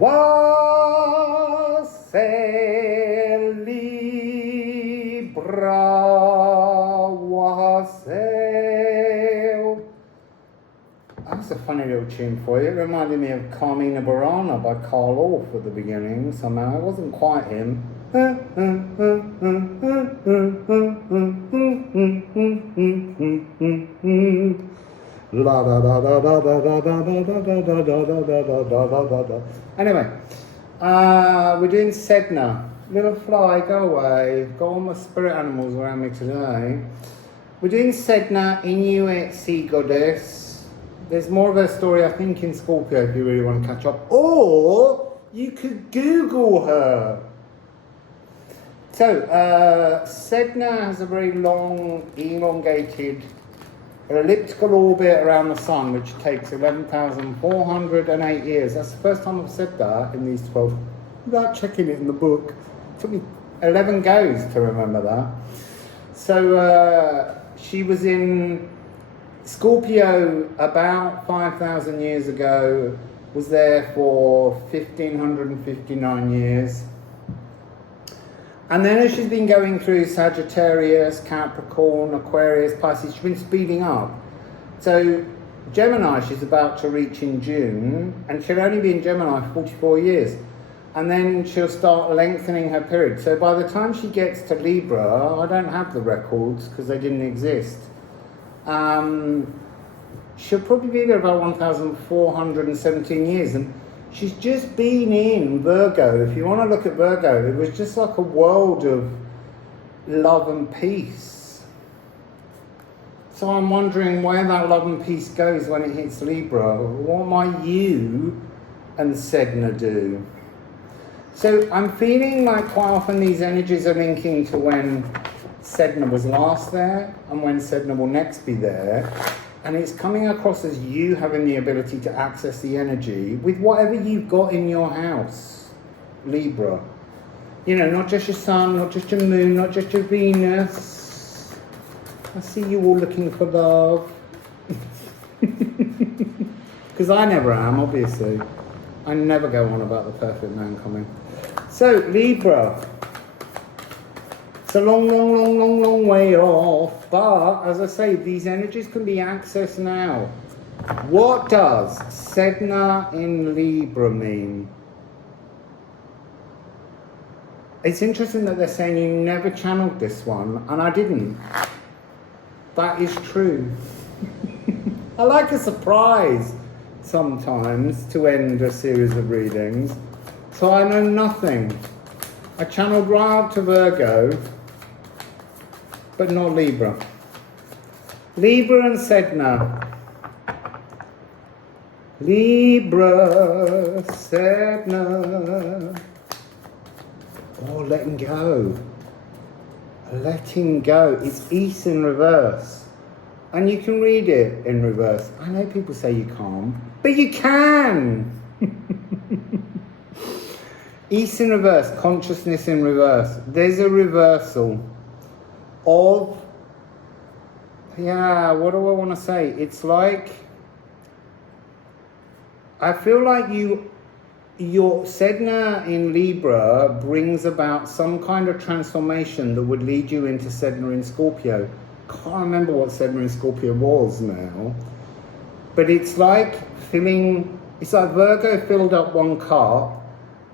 Wassail Libra, Wassail. That's a funny little tune for you. It reminded me of Carmina Burana by Carl Orff at the beginning somehow. It wasn't quite him. Anyway, we're doing Sedna. Little fly, go away. Got all my spirit animals around me today. We're doing Sedna, Inuit sea goddess. There's more of her story, I think, in Scorpio if you really want to catch up. Or you could Google her. So, Sedna has a very long, elongated, elliptical orbit around the Sun, which takes 11,408 years. That's the first time I've said that in these 12, without checking it in the book. It took me 11 goes to remember that. So, she was in Scorpio about 5,000 years ago, was there for 1,559 years. And then as she's been going through Sagittarius, Capricorn, Aquarius, Pisces, she's been speeding up. So Gemini she's about to reach in June, and she'll only be in Gemini for 44 years. And then she'll start lengthening her period. So by the time she gets to Libra, I don't have the records because they didn't exist. She'll probably be there about 1,417 years. And she's just been in Virgo. If you want to look at Virgo, it was just like a world of love and peace. So I'm wondering where that love and peace goes when it hits Libra. What might you and Sedna do? So I'm feeling like quite often these energies are linking to when Sedna was last there and when Sedna will next be there. And it's coming across as you having the ability to access the energy with whatever you've got in your house, Libra. You know, not just your sun, not just your moon, not just your Venus. I see you all looking for love. Because I never am, obviously. I never go on about the perfect man coming. So, Libra. It's a long, long, long, long, long way off. But, as I say, these energies can be accessed now. What does Sedna in Libra mean? It's interesting that they're saying you never channeled this one, and I didn't. That is true. I like a surprise sometimes to end a series of readings. So I know nothing. I channeled right up to Virgo, but not Libra. Libra and Sedna. Libra, Sedna. Oh, letting go. Letting go. It's East in reverse. And you can read it in reverse. I know people say you can't, but you can. East in reverse, consciousness in reverse. There's a reversal of, what do I want to say? It's like, I feel like your Sedna in Libra brings about some kind of transformation that would lead you into Sedna in Scorpio. Can't remember what Sedna in Scorpio was now, but it's like Virgo filled up one cup,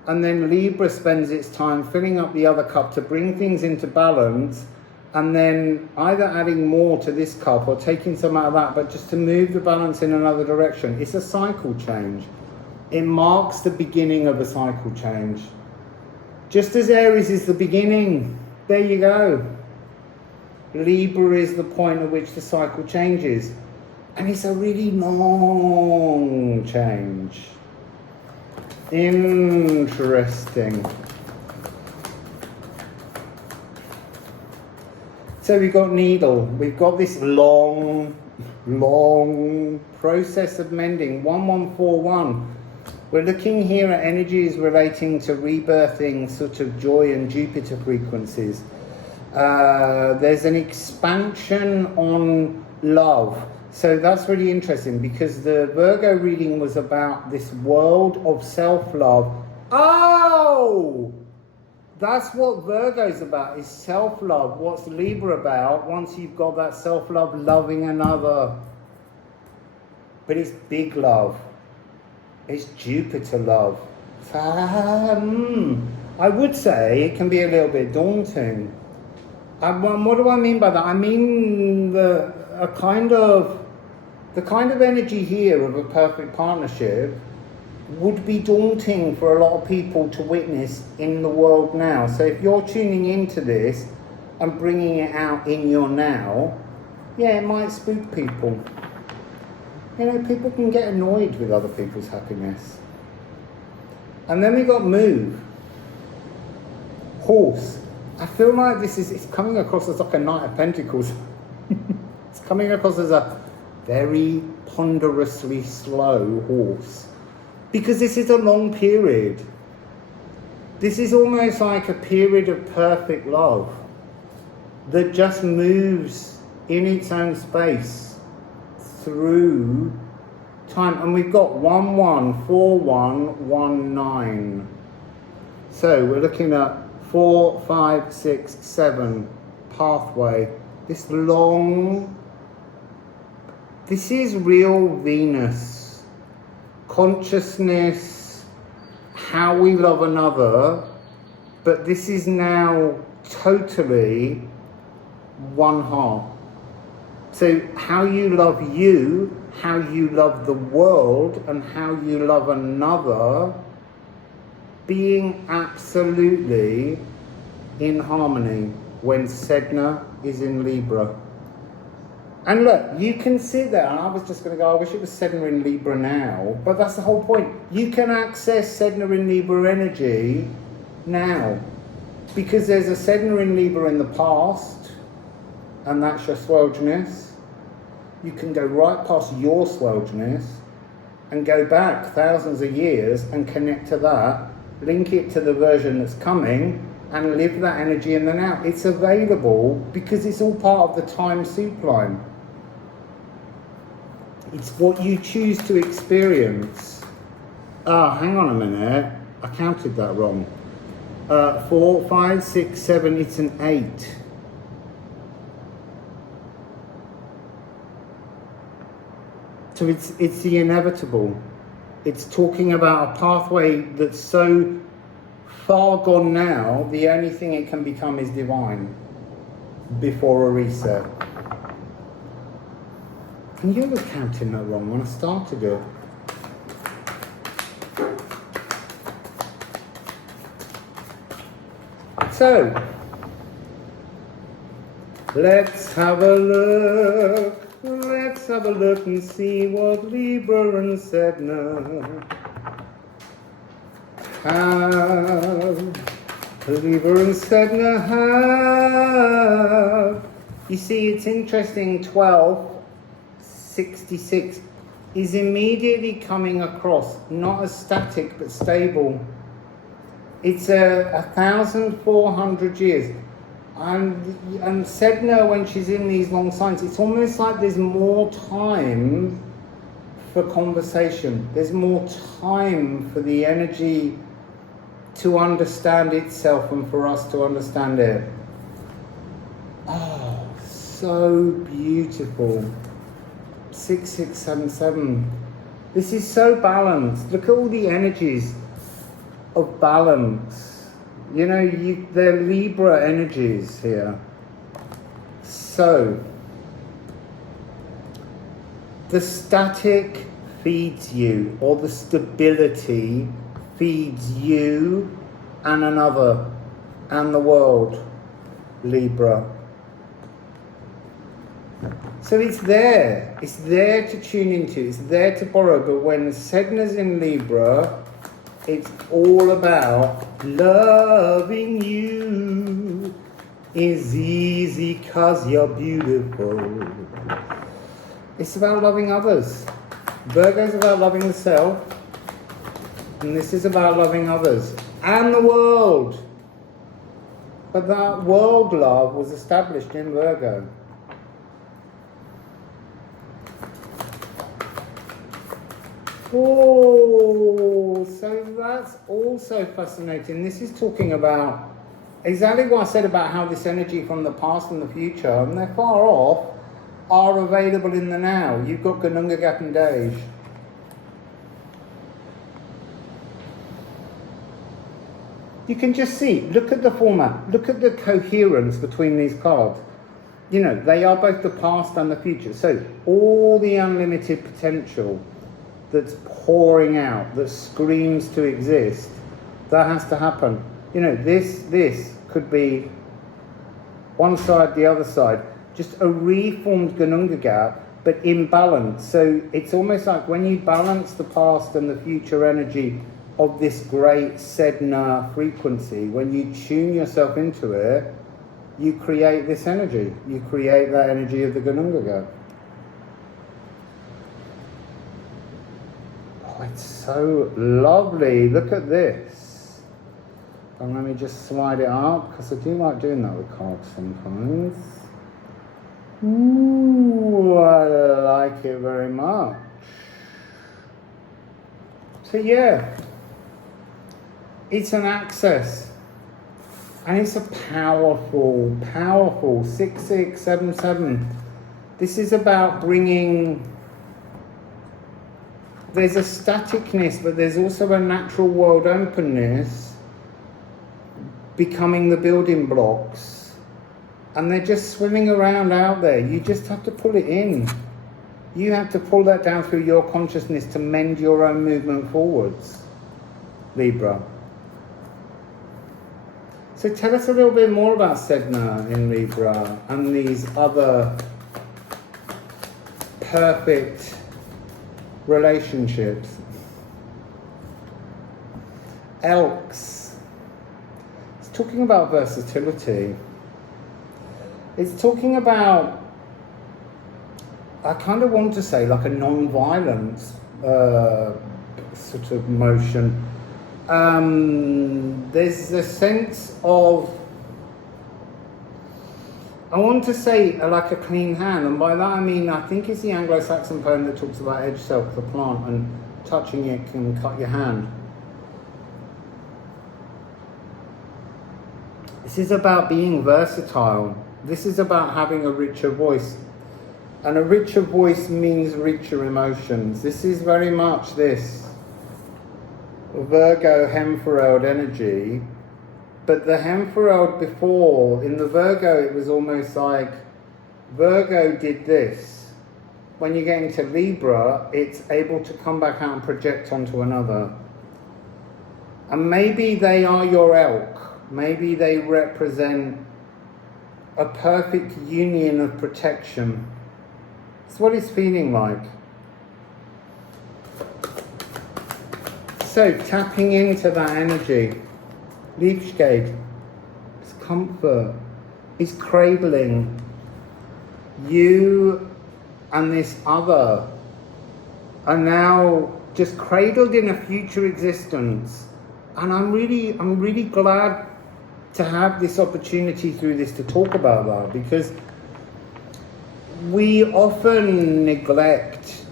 and then Libra spends its time filling up the other cup to bring things into balance, and then either adding more to this cup or taking some out of that, but just to move the balance in another direction. It's a cycle change. It marks the beginning of a cycle change. Just as Aries is the beginning, there you go. Libra is the point at which the cycle changes. And it's a really long change. Interesting. So we've got needle. We've got this long process of mending. 1141. We're looking here at energies relating to rebirthing sort of joy and Jupiter frequencies. There's an expansion on love. So that's really interesting because the Virgo reading was about this world of self-love. Oh! That's what Virgo's about, is self-love. What's Libra about? Once you've got that self-love, loving another. But it's big love. It's Jupiter love. I would say it can be a little bit daunting. What do I mean by that? I mean the kind of energy here of a perfect partnership would be daunting for a lot of people to witness in the world now. So if you're tuning into this and bringing it out in your now, yeah, it might spook people. You know, people can get annoyed with other people's happiness. And then we got move. Horse. I feel like it's coming across as like a Knight of Pentacles. It's coming across as a very ponderously slow horse. Because this is a long period. This is almost like a period of perfect love that just moves in its own space through time. And we've got 114119. So we're looking at 4, 5, 6, 7 pathway. This is real Venus. Consciousness, how we love another, but this is now totally one heart. So how you love you, how you love the world, and how you love another, being absolutely in harmony when Sedna is in Libra. And look, you can sit there, and I was just going to go, I wish it was Sedna in Libra now, but that's the whole point. You can access Sedna in Libra energy now, because there's a Sedna in Libra in the past, and that's your swelginess. You can go right past your swelginess and go back thousands of years and connect to that, link it to the version that's coming, and live that energy in the now. It's available because it's all part of the time soup line. It's what you choose to experience. Hang on a minute. I counted that wrong. 4, 5, 6, 7, it's an 8. So it's the inevitable. It's talking about a pathway that's so far gone now, the only thing it can become is divine before a reset. And you were counting that wrong when I started it. So, let's have a look. Let's have a look and see what Libra and Sedna have. Libra and Sedna have. You see, it's interesting, 1266 is immediately coming across, not as static, but stable. It's 1,400 years. And Sedna, when she's in these long signs, it's almost like there's more time for conversation. There's more time for the energy to understand itself and for us to understand it. Oh, so beautiful. 6677. This is so balanced. Look at all the energies of balance. You know, they're Libra energies here. So, the static feeds you, or the stability feeds you and another, and the world, Libra. So it's there to tune into, it's there to borrow, but when Sedna's in Libra, it's all about loving you is easy 'cause you're beautiful. It's about loving others. Virgo's about loving the self, and this is about loving others and the world. But that world love was established in Virgo. Oh, so that's also fascinating. This is talking about exactly what I said about how this energy from the past and the future, and they're far off, are available in the now. You've got Gununga Gap and Dej. You can just see, look at the format, look at the coherence between these cards. You know, they are both the past and the future. So all the unlimited potential that's pouring out, that screams to exist, that has to happen. You know, this could be one side, the other side, just a reformed Gununga Gap, but in balance. So it's almost like when you balance the past and the future energy of this great Sedna frequency, when you tune yourself into it, you create this energy. You create that energy of the Gununga Gap. Oh, it's so lovely. Look at this. And let me just slide it up, because I do like doing that with cards sometimes. Ooh, I like it very much. So yeah, it's an access. And it's a powerful, powerful 6677. This is about bringing, there's a staticness, but there's also a natural world openness becoming the building blocks. And they're just swimming around out there. You just have to pull it in. You have to pull that down through your consciousness to mend your own movement forwards, Libra. So tell us a little bit more about Sedna in Libra and these other perfect relationships. Elks. It's talking about versatility. It's talking about, I kind of want to say, like a non-violent sort of motion. There's a sense of, I want to say like a clean hand, and by that I mean, I think it's the Anglo-Saxon poem that talks about edge silk, the plant, and touching it can cut your hand. This is about being versatile. This is about having a richer voice. And a richer voice means richer emotions. This is very much this Virgo hemphorrowed energy. But the hemphorrowed before, in the Virgo, it was almost like Virgo did this. When you get into Libra, it's able to come back out and project onto another. And maybe they are your elk. Maybe they represent a perfect union of protection. It's what it's feeling like. So tapping into that energy. Liefsgate. It's comfort. It's cradling. You and this other are now just cradled in a future existence. And I'm really glad to have this opportunity through this to talk about that, because we often neglect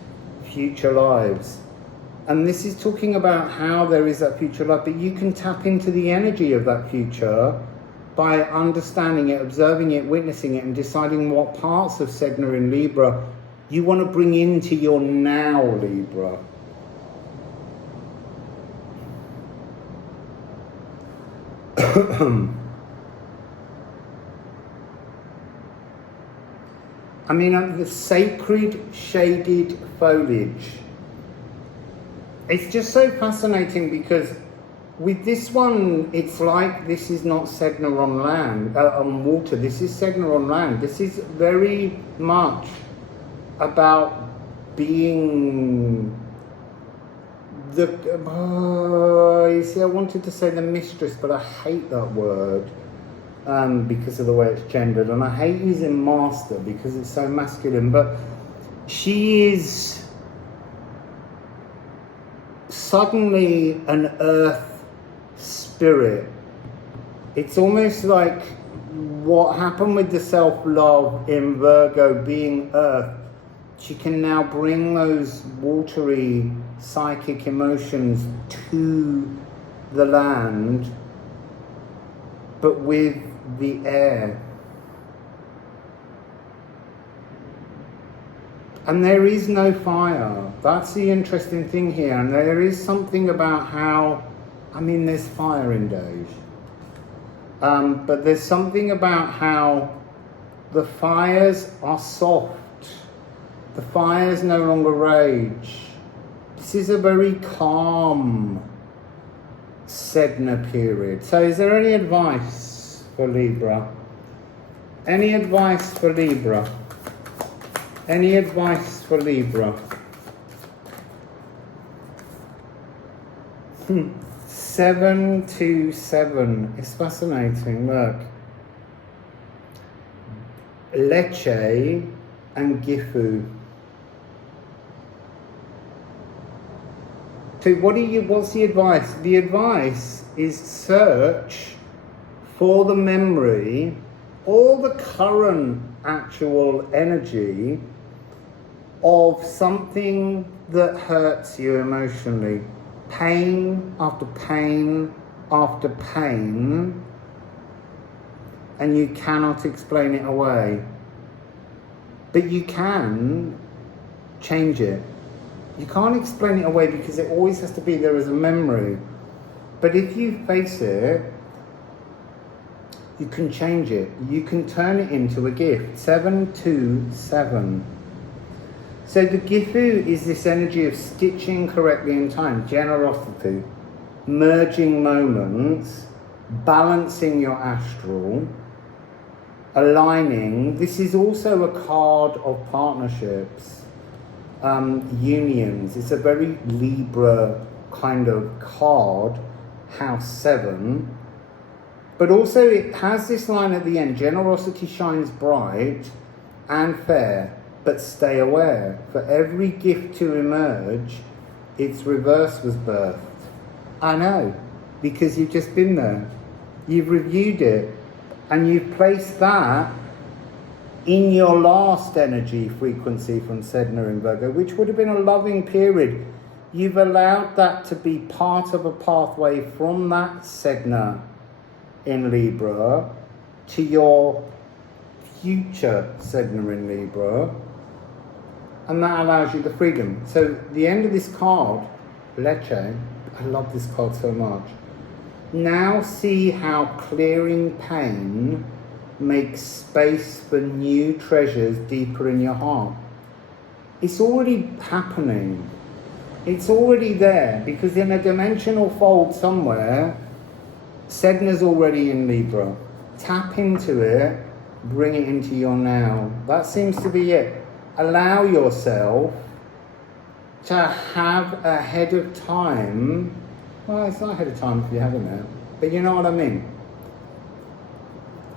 future lives. And this is talking about how there is that future life, but you can tap into the energy of that future by understanding it, observing it, witnessing it, and deciding what parts of Sedna in Libra you want to bring into your now, Libra. I mean, the sacred shaded foliage. It's just so fascinating because with this one, it's like this is not Sedna on land, on water. This is Sedna on land. This is very much about being the, you see, I wanted to say the mistress, but I hate that word because of the way it's gendered, and I hate using master because it's so masculine, but she is suddenly an earth spirit. It's almost like what happened with the self-love in Virgo being earth, She can now bring those watery psychic emotions to the land, but with the air. And there is no fire. That's the interesting thing here. And there is something about how, I mean, there's fire in Doge. But there's something about how the fires are soft. The fires no longer rage. This is a very calm Sedna period. So is there any advice for Libra? Any advice for Libra? Any advice for Libra? 727. It's fascinating. Look. Leche and Gifu. So what's the advice? The advice is search for the memory, all the current actual energy of something that hurts you emotionally. Pain after pain after pain, and you cannot explain it away. But you can change it. You can't explain it away because it always has to be there as a memory. But if you face it, you can change it. You can turn it into a gift. 727. So the Gifu is this energy of stitching correctly in time, generosity, merging moments, balancing your astral, aligning. This is also a card of partnerships, unions. It's a very Libra kind of card, house 7. But also it has this line at the end, generosity shines bright and fair, but stay aware. For every gift to emerge, its reverse was birthed. I know, because you've just been there. You've reviewed it, and you've placed that in your last energy frequency from Sedna in Virgo, which would have been a loving period. You've allowed that to be part of a pathway from that Sedna in Libra to your future Sedna in Libra, and that allows you the freedom. So the end of this card, Leche, I love this card so much. Now see how clearing pain makes space for new treasures deeper in your heart. It's already happening. It's already there, because in a dimensional fold somewhere, Sedna's already in Libra. Tap into it, bring it into your now. That seems to be it. Allow yourself to have ahead of time. Well, it's not ahead of time if you haven't it, but you know what I mean.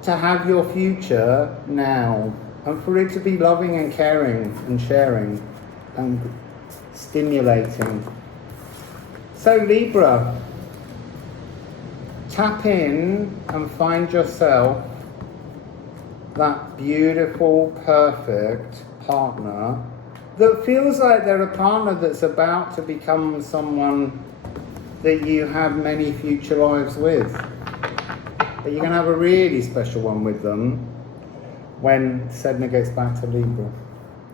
To have your future now, and for it to be loving and caring and sharing and stimulating. So Libra, tap in and find yourself that beautiful, perfect partner that feels like they're a partner that's about to become someone that you have many future lives with. But you're going to have a really special one with them when Sedna gets back to Libra.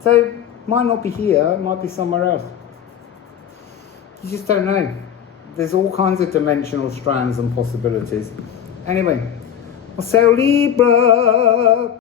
So, might not be here, it might be somewhere else. You just don't know. There's all kinds of dimensional strands and possibilities. Anyway, Wassail Libra!